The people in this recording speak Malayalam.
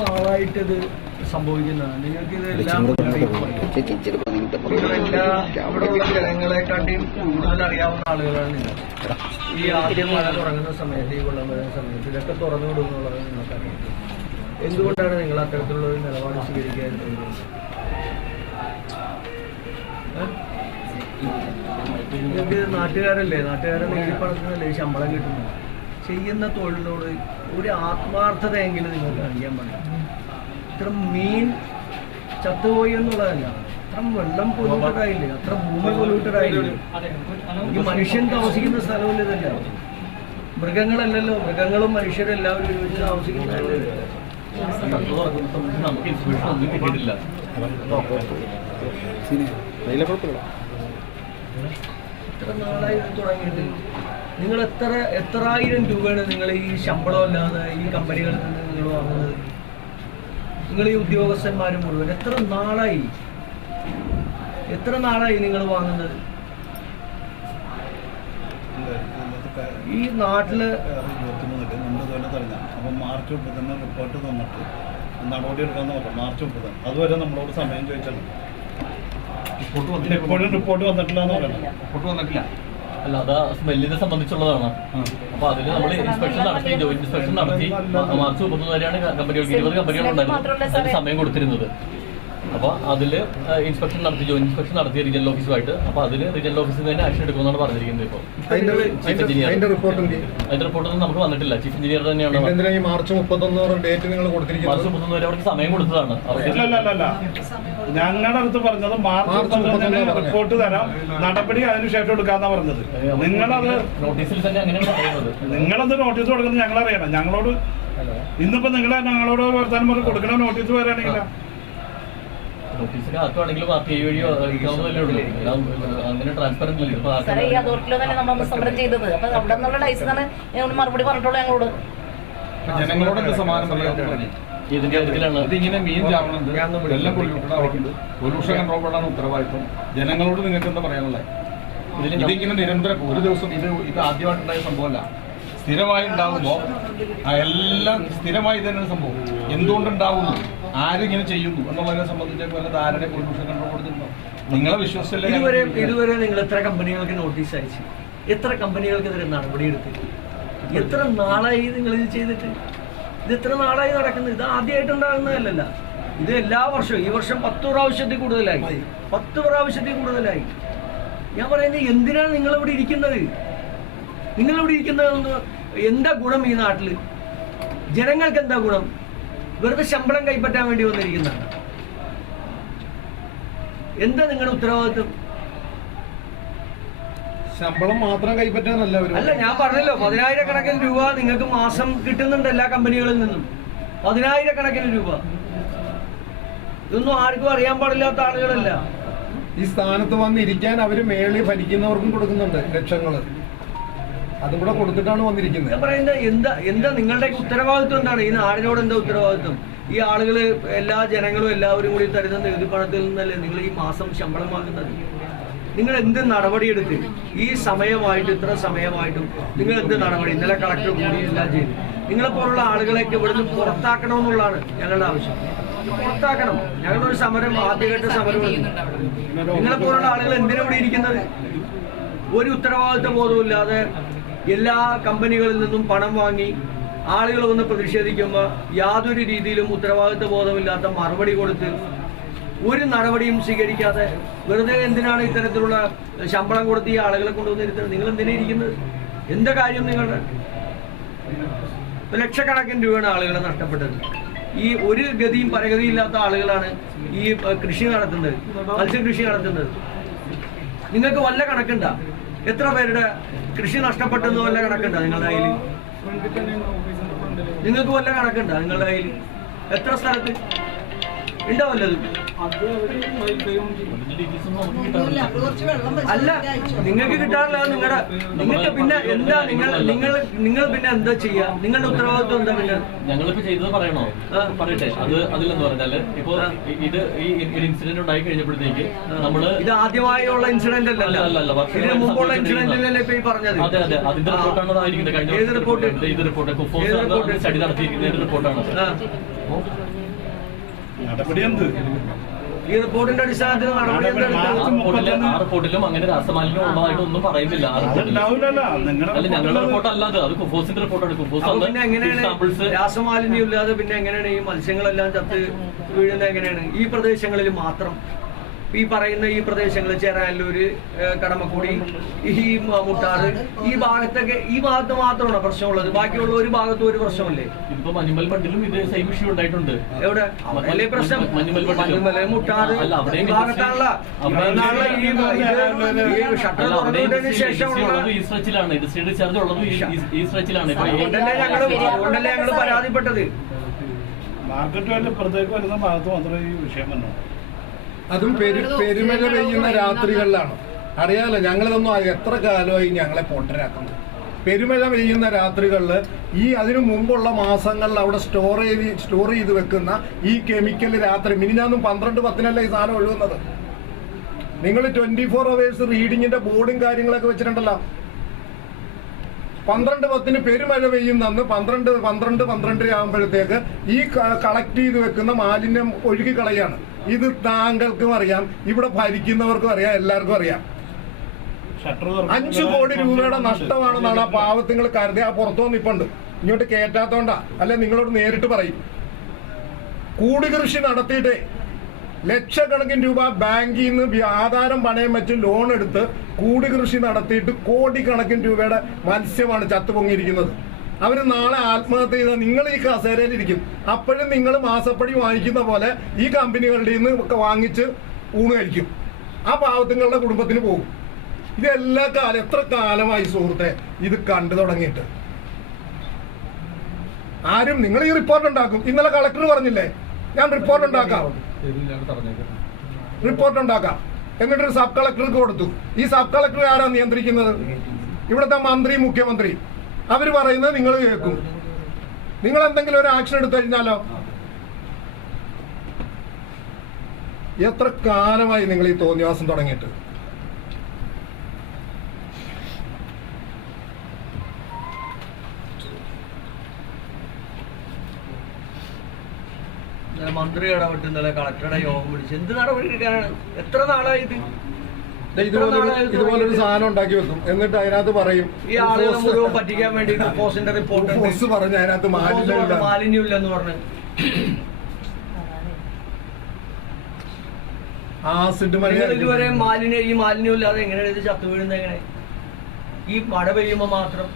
നാളായിട്ടിത് സംഭവിക്കുന്നതാണ്. നിങ്ങൾക്ക് ഇതെല്ലാം ജനങ്ങളെക്കാട്ടിയും കൂടുതൽ അറിയാവുന്ന ആളുകളാണ് നിങ്ങൾ. ഈ ആദ്യം മഴ തുടങ്ങുന്ന സമയത്ത്, ഈ വെള്ളം വരുന്ന സമയത്ത് ഇതൊക്കെ തുറന്നു വിടുന്നുള്ളത് നിങ്ങൾക്കറിയാം. എന്തുകൊണ്ടാണ് നിങ്ങൾ അത്തരത്തിലുള്ള ഒരു നിലപാട് സ്വീകരിക്കാൻ തോന്നുന്നത്? നിങ്ങൾക്ക് നാട്ടുകാരല്ലേ, നാട്ടുകാരെ നേടിപ്പണത്തിനല്ലേ ശമ്പളം കിട്ടുന്നത്? ചെയ്യുന്ന തൊഴിലിനോട് ഒരു ആത്മാർത്ഥതയെങ്കിലും നിങ്ങൾക്ക് കാണിക്കാൻ പാടില്ല. ഇത്ര മീൻ ചത്തുപോയി എന്നുള്ളതല്ല, അത്ര വെള്ളം പൊല്യൂട്ടഡായില്ലേ, അത്ര ഭൂമി പൊല്യൂട്ടഡായില്ലേ. ഈ മനുഷ്യൻ താമസിക്കുന്ന സ്ഥലമില്ല ഇതല്ല. മൃഗങ്ങളല്ലല്ലോ, മൃഗങ്ങളും മനുഷ്യരും എല്ലാവരും ഒരുമിച്ച് താമസിക്കുന്നതല്ലേ. നമുക്ക് ഇൻഫർമേഷൻ ഒന്നും കിട്ടിയിട്ടില്ല. ഇത്ര നാളായി തുടങ്ങിയിട്ട് നിങ്ങൾ എത്രായിരം രൂപയാണ് നിങ്ങൾ ഈ ശമ്പളം അല്ലാതെ ഈ കമ്പനികളിൽ നിന്ന് നിങ്ങൾ വാങ്ങുന്നത്? നിങ്ങൾ ഈ ഉദ്യോഗസ്ഥന്മാരും മുഴുവൻ എത്ര നാളായി നിങ്ങൾ വാങ്ങുന്നത്? ഈ നാട്ടില് അപ്പം മാർച്ച് 30 റിപ്പോർട്ട് തന്നിട്ട് നടപടി എടുക്കാന്ന് പറഞ്ഞു. മാർച്ച് 30 അതുവരെ നമ്മളോട് സമയം ചോദിച്ചാൽ റിപ്പോർട്ട് വന്നിട്ടില്ല എന്ന് പറയുന്നത്. റിപ്പോർട്ട് വന്നിട്ടില്ല. അല്ല, അത് സ്മെല്ലിനെ സംബന്ധിച്ചുള്ളതാണ്. അപ്പൊ അതിന് നമ്മൾ ഇൻസ്പെക്ഷൻ നടത്തി, ജോയിന്റ് ഇൻസ്പെക്ഷൻ നടത്തി മാർച്ച് 30 വരെയാണ് കമ്പനികൾക്ക് 20 കമ്പനികളുണ്ടായിരുന്നു അതിന് സമയം കൊടുത്തിരുന്നത്. അപ്പോൾ അതിൽ ഇൻസ്പെക്ഷൻ നടത്തി, ജോയിന്റ് ഇൻസ്പെക്ഷൻ നടത്തി റീജിയണൽ ഓഫീസുമായിട്ട്. അപ്പോൾ അതിൽ റീജിയണൽ ഓഫീസിൽ തന്നെ ആക്ഷൻ എടുക്കുമെന്നാണ് പറഞ്ഞിരിക്കുന്നത്. ഇപ്പോൾ ചീഫ് എഞ്ചിനീയർ അതിന്റെ റിപ്പോർട്ടൊന്നും നമുക്ക് വന്നിട്ടില്ല. ചീഫ് എഞ്ചിനീയർ തന്നെയാണ് മാർച്ച് 31 ഡേറ്റ് നിങ്ങൾ കൊടുത്തിരിക്കുന്നത്. മാർച്ച് 31 വരെ അവർക്ക് സമയം കൊടുത്തതാണ്. ഞങ്ങളുടെ അടുത്ത് പറഞ്ഞത് മാർച്ച് 31 റിപ്പോർട്ട് തരാം, നടപടി അതിനുശേഷം എടുക്കാന്നാ പറഞ്ഞത്. നിങ്ങളത് നോട്ടീസിൽ തന്നെ അങ്ങനെയാണ് പറയുന്നത്. നിങ്ങളത് നോട്ടീസ് കൊടുക്കുന്നത് ഞങ്ങളറിയണം. ഞങ്ങളോട് ഇന്നിപ്പോ ഞങ്ങളോട് വർത്താനം പറഞ്ഞ് കൊടുക്കണ നോട്ടീസ് വരാണെങ്കിൽ നോട്ടീസിന് ആർക്കാണെങ്കിലും പാർട്ടി വഴിയോ അറിയിക്കാവുന്നതല്ലേ ഉള്ളൂ. അങ്ങനെ ട്രാൻസ്പെറന്റ് അല്ലേ മറുപടി പറഞ്ഞിട്ടുള്ളൂ ഞങ്ങളോട്. ജനങ്ങളോട് സമാനം ഇതിന്റെ കാര്യത്തിലാണ് ഇതിങ്ങനെ മീൻ ചാവണത്, വെള്ളം പൊല്യൂട്ടഡാവുന്നുണ്ട്, പൊല്യൂഷൻ കൺട്രോൾ ബോർഡാണ് ഉത്തരവാദിത്വം. ജനങ്ങളോട് നിങ്ങൾക്ക് എന്താ പറയാനുള്ളത്? ഇതിങ്ങനെ നിരന്തരം ഒരു ദിവസം ഇത് ആദ്യമായിട്ടുണ്ടായ സംഭവമല്ല, സ്ഥിരമായി ഉണ്ടാകുമ്പോൾ എല്ലാം സ്ഥിരമായി തന്നെയാണ് സംഭവം. എന്തുകൊണ്ടുണ്ടാവുന്നു, ആരിങ്ങനെ ചെയ്യുന്നു എന്നുള്ളതിനെ സംബന്ധിച്ച് വല്ല ധാരണ പൊല്യൂഷൻ കൺട്രോൾ ബോർഡിനുണ്ടോ? നിങ്ങളെ വിശ്വസിച്ചല്ലേ? ഇതുവരെ നിങ്ങൾ എത്ര കമ്പനികൾക്ക് നോട്ടീസ് അയച്ചു? എത്ര കമ്പനികൾക്കെതിരെ നടപടിയെടുത്ത്? എത്ര നാളായി നിങ്ങൾ ഇത് ചെയ്തിട്ട്? ഇത് എത്ര നാളായി നടക്കുന്നത്? ഇത് ആദ്യമായിട്ടുണ്ടാകുന്നതല്ല. ഇത് എല്ലാ വർഷവും, ഈ വർഷം 10 പ്രാവശ്യത്തിൽ കൂടുതലായി. ഞാൻ പറയുന്നത്, എന്തിനാണ് നിങ്ങളിവിടെ ഇരിക്കുന്നത്? എന്താ ഗുണം ഈ നാട്ടിൽ? ജനങ്ങൾക്ക് എന്താ ഗുണം? വെറുതെ ശമ്പളം കൈപ്പറ്റാൻ വേണ്ടി വന്നിരിക്കുന്നതാണ്. എന്താ നിങ്ങളുടെ ഉത്തരവാദിത്വം? ശമ്പളം മാത്രം കൈപ്പറ്റാനല്ല. അല്ല, ഞാൻ പറഞ്ഞല്ലോ, 10,000 രൂപ നിങ്ങൾക്ക് മാസം കിട്ടുന്നുണ്ട് എല്ലാ കമ്പനികളിൽ നിന്നും. 10,000 രൂപ. ഇതൊന്നും ആർക്കും അറിയാൻ പാടില്ലാത്ത ആളുകളല്ല. ഈ സ്ഥാനത്ത് വന്നിരിക്കാൻ അവര് മേളിൽ ഭരിക്കുന്നവർക്കും കൊടുക്കുന്നുണ്ട് ലക്ഷങ്ങള്. അതും കൂടെ കൊടുത്തിട്ടാണ് വന്നിരിക്കുന്നത്. ഞാൻ പറയുന്നത്, എന്താ നിങ്ങളുടെ ഉത്തരവാദിത്വം എന്താണ്? ഈ നാടിനോട് എന്താ ഉത്തരവാദിത്വം? ഈ ആളുകൾ, എല്ലാ ജനങ്ങളും എല്ലാവരും കൂടി തരുന്ന നികുതി പണത്തിൽ നിന്നല്ലേ നിങ്ങൾ ഈ മാസം ശമ്പളം വാങ്ങുന്നത്? നിങ്ങൾ എന്ത് നടപടിയെടുത്ത് ഈ സമയമായിട്ട്, ഇത്ര സമയമായിട്ടും നിങ്ങൾ എന്ത് നടപടി? ഇന്നലെ കളക്ടർ കൂടി എല്ലാം ചെയ്തു. നിങ്ങളെപ്പോലുള്ള ആളുകളെയൊക്കെ ഇവിടുന്ന് പുറത്താക്കണമെന്നുള്ളതാണ് ഞങ്ങളുടെ ആവശ്യം. പുറത്താക്കണം. ഞങ്ങളുടെ ഒരു സമരം, ആദ്യഘട്ട സമരമുണ്ട്. നിങ്ങളെപ്പോലുള്ള ആളുകൾ എന്തിനാ ഇവിടെ ഇരിക്കുന്നത്? ഒരു ഉത്തരവാദിത്വ ബോധമില്ലാതെ എല്ലാ കമ്പനികളിൽ നിന്നും പണം വാങ്ങി ആളുകൾ വന്ന് പ്രതിഷേധിക്കുമ്പോൾ യാതൊരു രീതിയിലും ഉത്തരവാദിത്വ ബോധമില്ലാത്ത മറുപടി കൊടുത്ത് ഒരു നടപടിയും സ്വീകരിക്കാതെ വെറുതെ എന്തിനാണ് ഇത്തരത്തിലുള്ള ശമ്പളം കൊടുത്ത് ഈ ആളുകളെ കൊണ്ടുവന്നിരുന്നത്? നിങ്ങൾ എന്തിനാ ഇരിക്കുന്നത്? എന്താ കാര്യം നിങ്ങളുടെ? ലക്ഷക്കണക്കിന് രൂപയാണ് ആളുകളെ നഷ്ടപ്പെട്ടത്. ഈ ഒരു ഗതിയും പരഗതിയും ഇല്ലാത്ത ആളുകളാണ് ഈ കൃഷി നടത്തുന്നത്, മത്സ്യകൃഷി നടത്തുന്നത്. നിങ്ങൾക്ക് വല്ല കണക്കുണ്ടോ? എത്ര പേരുടെ കൃഷി നഷ്ടപ്പെട്ടെന്ന് വല്ല കണക്കുണ്ടോ നിങ്ങളുടെ കയ്യിൽ? നിങ്ങൾക്ക് വല്ല കണക്കുണ്ടോ നിങ്ങളുടെ കയ്യിൽ? എത്ര സ്ഥലത്ത് ഉണ്ടാവല്ലത്. അതിന്റെ ഡീറ്റെയിൽസ് ഒന്നും നമുക്ക് കിട്ടാറില്ല. അല്ല, നിങ്ങൾക്ക് കിട്ടാറില്ല. നിങ്ങൾക്ക് പിന്നെ എന്താ നിങ്ങൾ പിന്നെ എന്താ ചെയ്യാ? നിങ്ങളുടെ ഉത്തരവാദിത്വം എന്താ? പിന്നെ ഞങ്ങളിപ്പോ ചെയ്തത് പറയണോ? പറയട്ടെ. അതിലെന്ന് പറഞ്ഞാല് ഇപ്പൊ ഇത് ഈ ഇൻസിഡന്റ് ഉണ്ടായി കഴിഞ്ഞപ്പോഴത്തേക്ക് നമ്മള് ഇത് ആദ്യമായുള്ള ഇൻസിഡന്റ് അല്ലല്ലോ, ഇതിന് മുമ്പുള്ള ഇൻസിഡന്റിലല്ലേ ഇപ്പൊ ഈ പറഞ്ഞത്? അതെ അതെ, അതിന്റെ റിപ്പോർട്ടാണ് അതായിരിക്കുന്നത്. കഴിഞ്ഞ ഏത് റിപ്പോർട്ട്? ഇത് റിപ്പോർട്ട് കുഫോസ് സ്റ്റഡി നടത്തിയിരിക്കുന്നതിന്റെ റിപ്പോർട്ടാണ്. നടപടി എന്ത്? ഈ റിപ്പോർട്ടിന്റെ അടിസ്ഥാനത്തിൽ നടപടി എന്താ? ആ റിപ്പോർട്ടിലും അങ്ങനെ രാസമാലിന്യം ഉള്ളതായിട്ടൊന്നും പറയുന്നില്ല. അല്ല, ഞങ്ങളുടെ റിപ്പോർട്ട് അല്ലാതെ അത് കുഫോസിന്റെ റിപ്പോർട്ടാണ്. കുഫോസ് പിന്നെ എങ്ങനെയാണ് രാസമാലിന്യം ഇല്ലാതെ പിന്നെ എങ്ങനെയാണ് ഈ മത്സ്യങ്ങളെല്ലാം ചത്ത് വീഴുന്നത്? എങ്ങനെയാണ് ഈ പ്രദേശങ്ങളിൽ മാത്രം? ഈ പറയുന്ന ഈ പ്രദേശങ്ങളിൽ ചേരാനല്ലൂര്, കടമക്കുടി, ഈ മുട്ടാറ്, ഈ ഭാഗത്ത് മാത്രമാണ് പ്രശ്നമുള്ളത്. ബാക്കിയുള്ള ഒരു ഭാഗത്തും ഒരു പ്രശ്നമല്ലേ? ഇപ്പൊ മഞ്ഞുമൽ ബണ്ടിലും ഇത് സെയിം ഇഷ്യൂ ഉണ്ടായിട്ടുണ്ട്. എവിടെ അല്ലേ പ്രശ്നം? മഞ്ഞുമൽ മുട്ടാറ് ഭാഗത്താണല്ലോ ഷട്ടർ തുറന്നതിന് ശേഷമുള്ള ഈ സ്ട്രെച്ചിലാണ്. ഇത് സ്റ്റേഡ് ചാർജ് ഉള്ളത് ഈ സ്ട്രെച്ചിലാണ്. അതുകൊണ്ടല്ലേ ഞങ്ങള് പരാതിപ്പെട്ടത്. മാർക്കറ്റ് വാല്യൂ പുറത്തേക്ക് വരുന്ന ഭാഗത്ത് മാത്രമേ ഈ വിഷയം വന്നു. അതും പെരുമഴ പെയ്യുന്ന രാത്രികളിലാണ്. അറിയാലോ, ഞങ്ങളിതൊന്നും എത്ര കാലമായി ഞങ്ങളെ പൊട്ടരാക്കുന്നത്. പെരുമഴ പെയ്യുന്ന രാത്രികളിൽ അതിനു മുമ്പുള്ള മാസങ്ങളിൽ അവിടെ സ്റ്റോർ ചെയ്ത് വെക്കുന്ന ഈ കെമിക്കൽ രാത്രി മിനിഞ്ഞാന്നും 12:10 ഈ സാധനം ഒഴുകുന്നത്. നിങ്ങൾ 24 hours റീഡിങ്ങിന്റെ ബോർഡും കാര്യങ്ങളൊക്കെ വെച്ചിട്ടുണ്ടല്ലോ. 12:10 പെരുമഴ പെയ്യുന്ന 12 ആകുമ്പോഴത്തേക്ക് ഈ കളക്ട് ചെയ്ത് വെക്കുന്ന മാലിന്യം ഒഴുകി കളയാണ്. ഇത് താങ്കൾക്കും അറിയാം, ഇവിടെ ഭരിക്കുന്നവർക്കും അറിയാം, എല്ലാവർക്കും അറിയാം. 5 കോടി രൂപയുടെ നഷ്ടമാണെന്നാണ് ആ പാവത്തുങ്ങൾ കരുതി. ആ പുറത്തു നിപ്പുണ്ട്, ഇങ്ങോട്ട് കയറ്റാത്തോണ്ടാ. അല്ലെ, നിങ്ങളോട് നേരിട്ട് പറയും. കൂടി കൃഷി നടത്തിയിട്ട് ലക്ഷക്കണക്കിന് രൂപ ബാങ്കിൽ നിന്ന് ആധാരം പണയം വെച്ച് ലോൺ എടുത്ത് കൂടി കൃഷി നടത്തിയിട്ട് കോടിക്കണക്കിന് രൂപയുടെ മത്സ്യമാണ് ചത്തുപൊങ്ങിയിരിക്കുന്നത്. അവര് നാളെ ആത്മഹത്യ ചെയ്താൽ നിങ്ങൾ ഈ കസേരയിലിരിക്കും. അപ്പോഴും നിങ്ങൾ മാസപ്പടി വാങ്ങിക്കുന്ന പോലെ ഈ കമ്പനികളുടെ നിന്ന് വാങ്ങിച്ച് ഊണ് കഴിക്കും. ആ പാവത്തുങ്ങളുടെ കുടുംബത്തിന് പോകും. ഇതെല്ലാ കാലം എത്ര കാലമായി സുഹൃത്തെ ഇത് കണ്ടു തുടങ്ങിയിട്ട്? ആരും നിങ്ങൾ ഈ റിപ്പോർട്ട് ഉണ്ടാക്കും. ഇന്നലെ കളക്ടർ പറഞ്ഞില്ലേ, ഞാൻ റിപ്പോർട്ട് ഉണ്ടാക്കാം, എന്നിട്ടൊരു സബ് കളക്ടർക്ക് കൊടുത്തു. ഈ സബ് കളക്ടർ ആരാ നിയന്ത്രിക്കുന്നത്? ഇവിടുത്തെ മന്ത്രി, മുഖ്യമന്ത്രി. അവര് പറയുന്നത് നിങ്ങൾ കേൾക്കും. നിങ്ങൾ എന്തെങ്കിലും ഒരു ആക്ഷൻ എടുത്തു കഴിഞ്ഞാലോ? എത്ര കാലമായി നിങ്ങൾ ഈ തോന്നിവാസം തുടങ്ങിയിട്ട്? മന്ത്രി ഇടപെട്ട് ഇന്നലെ കളക്ടറുടെ യോഗം വിളിച്ച് എന്ത് നടപടി എടുക്കാനാണ്? എത്ര നാളായി ഇത്? ഇതുപോലൊരു സാധനം ഉണ്ടാക്കി വെക്കും, എന്നിട്ട് അതിനകത്ത് പറയും ഈ ആളുകളെ മുഴുവൻ പറ്റിക്കാൻ വേണ്ടി പോസ്റ്റിന്റെ റിപ്പോർട്ട് പറഞ്ഞ് അതിനകത്ത് മാലിന്യമില്ലെന്ന് പറഞ്ഞ് ആസിഡ് ഇതുവരെ ഈ മാലിന്യം ഇല്ലാതെ എങ്ങനെയാണ് ഇത് ചത്തു വീഴുന്നത്? എങ്ങനെ ഈ മഴ പെയ്യുമ്പോ മാത്രം